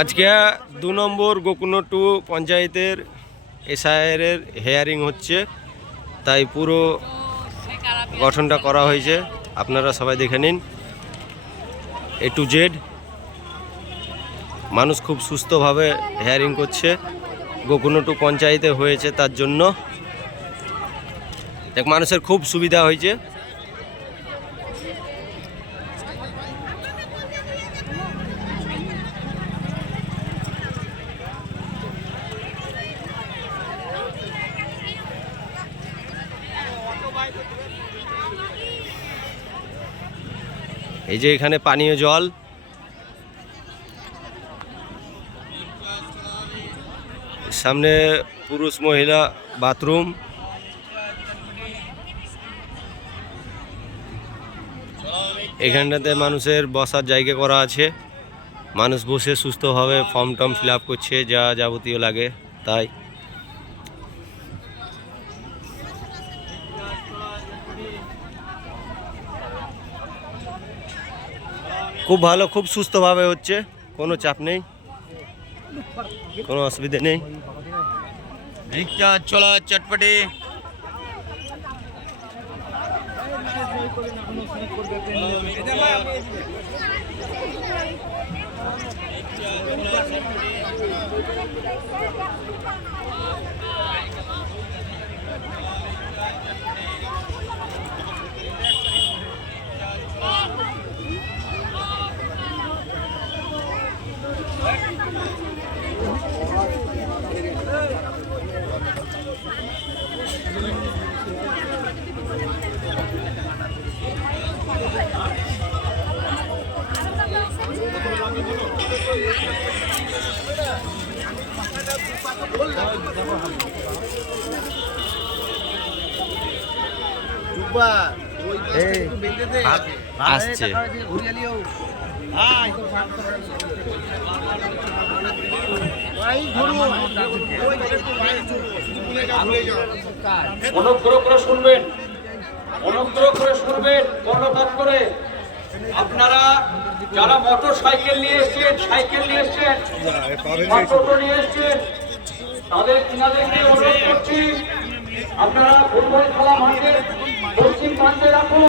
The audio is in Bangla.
আজকে 2 নম্বর গোকুনটু পঞ্চায়েতের এসআইয়ের হেয়ারিং হচ্ছে, তাই পুরো গঠনটা করা হয়েছে। আপনারা সবাই দেখে নিন A to Z। মানুষ খুব সুস্থভাবে হেয়ারিং করছে, গোকুনটু পঞ্চায়েতে হয়েছে, তার জন্য মানুষের খুব সুবিধা হয়েছে। এই যে এখানে পানীয় জল, সামনে পুরুষ মহিলা বাথরুম, এখানটাতে মানুষের বসার জায়গা করা আছে। মানুষ বসে সুস্থভাবে ফর্ম টর্ম ফিল আপ করছে, যা যাবতীয় লাগে তাই। খুব ভালো, খুব সুস্থভাবে হচ্ছে, কোনো চাপ নেই, কোনো অসুবিধা নেই। রিক্সা চলা চটপটে। আসছে অনুগ্রহ করে শুনবেন, অনুগ্রহ করে শুনবেন, কর্ণপাত করে। আপনারা যারা মোটর সাইকেল নিয়ে এসছেন, সাইকেল নিয়ে এসছেন, টোটো নিয়ে এসছেন, তিনাদেরকে অনুরোধ করছি আপনারা ফুটবল খেলা মাঠে পশ্চিম প্রান্তে রাখুন।